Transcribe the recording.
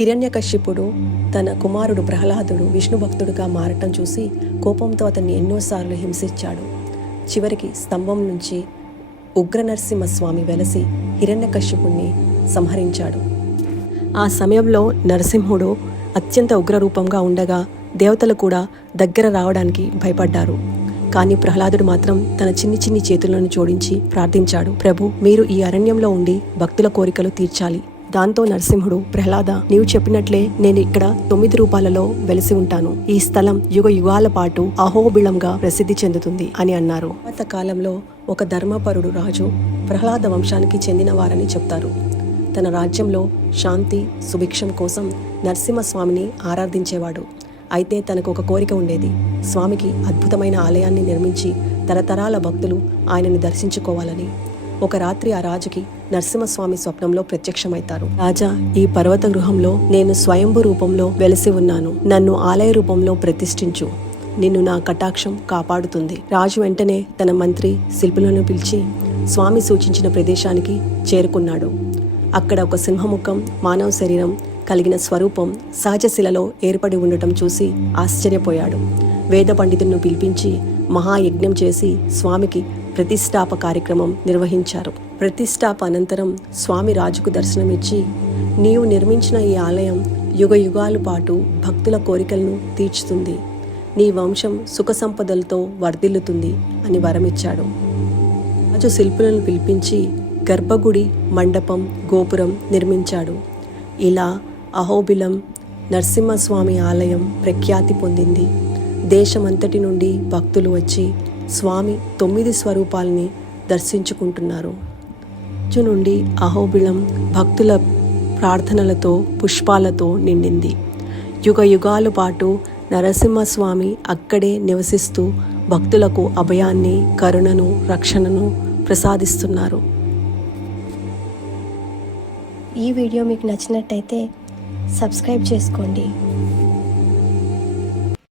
హిరణ్యకశ్యపుడు తన కుమారుడు ప్రహ్లాదుడు విష్ణు భక్తుడుగా మారటం చూసి కోపంతో అతన్ని ఎన్నోసార్లు హింసించాడు. చివరికి స్తంభం నుంచి ఉగ్రనరసింహస్వామి వెలసి హిరణ్యకశ్యపుణ్ణి సంహరించాడు. ఆ సమయంలో నరసింహుడు అత్యంత ఉగ్రరూపంగా ఉండగా దేవతలు కూడా దగ్గర రావడానికి భయపడ్డారు. కానీ ప్రహ్లాదుడు మాత్రం తన చిన్ని చిన్ని చేతులను జోడించి ప్రార్థించాడు. ప్రభు మీరు ఈ అరణ్యంలో ఉండి భక్తుల కోరికలు తీర్చాలి. దాంతో నరసింహుడు ప్రహ్లాద నీవు చెప్పినట్లే నేను ఇక్కడ తొమ్మిది రూపాలలో వెలిసి ఉంటాను. ఈ స్థలం యుగ యుగాల పాటు అహోబిళంగా ప్రసిద్ధి చెందుతుంది అని అన్నారు. పాత కాలంలో ఒక ధర్మపరుడు రాజు ప్రహ్లాద వంశానికి చెందిన వారని చెప్తారు. తన రాజ్యంలో శాంతి సుభిక్షం కోసం నరసింహస్వామిని ఆరాధించేవాడు. అయితే తనకు ఒక కోరిక ఉండేది. స్వామికి అద్భుతమైన ఆలయాన్ని నిర్మించి తరతరాల భక్తులు ఆయనను దర్శించుకోవాలని. ఒక రాత్రి ఆ రాజుకి నరసింహస్వామి స్వప్నంలో ప్రత్యక్షమైతారు రాజా ఈ పర్వత గృహంలో నేను స్వయంభు రూపంలో వెలసి ఉన్నాను. నన్ను ఆలయ రూపంలో ప్రతిష్ఠించు. నిన్ను నా కటాక్షం కాపాడుతుంది. రాజు వెంటనే తన మంత్రి శిల్పులను పిలిచి స్వామి సూచించిన ప్రదేశానికి చేరుకున్నాడు. అక్కడ ఒక సింహముఖం మానవ శరీరం కలిగిన స్వరూపం సహజశిలలో ఏర్పడి ఉండటం చూసి ఆశ్చర్యపోయాడు. వేద పండితులను పిలిపించి మహాయజ్ఞం చేసి స్వామికి ప్రతిష్టాప కార్యక్రమం నిర్వహించారు. ప్రతిష్టాప అనంతరం స్వామి రాజుకు దర్శనమిచ్చి నీవు నిర్మించిన ఈ ఆలయం యుగ యుగాల పాటు భక్తుల కోరికలను తీర్చుతుంది. నీ వంశం సుఖ సంపదలతో వర్ధిల్లుతుంది అని వరమిచ్చాడు. రాజు శిల్పులను పిలిపించి గర్భగుడి మండపం గోపురం నిర్మించాడు. ఇలా అహోబిలం నరసింహస్వామి ఆలయం ప్రఖ్యాతి పొందింది. దేశమంతటి నుండి భక్తులు వచ్చి స్వామి తొమ్మిది స్వరూపాల్ని దర్శించుకుంటున్నారు. రాజు నుండి అహోబిళం భక్తుల ప్రార్థనలతో పుష్పాలతో నిండింది. యుగ యుగాల పాటు నరసింహస్వామి అక్కడే నివసిస్తూ భక్తులకు అభయాన్ని కరుణను రక్షణను ప్రసాదిస్తున్నారు. ఈ వీడియో మీకు నచ్చినట్టయితే సబ్స్క్రైబ్ చేసుకోండి.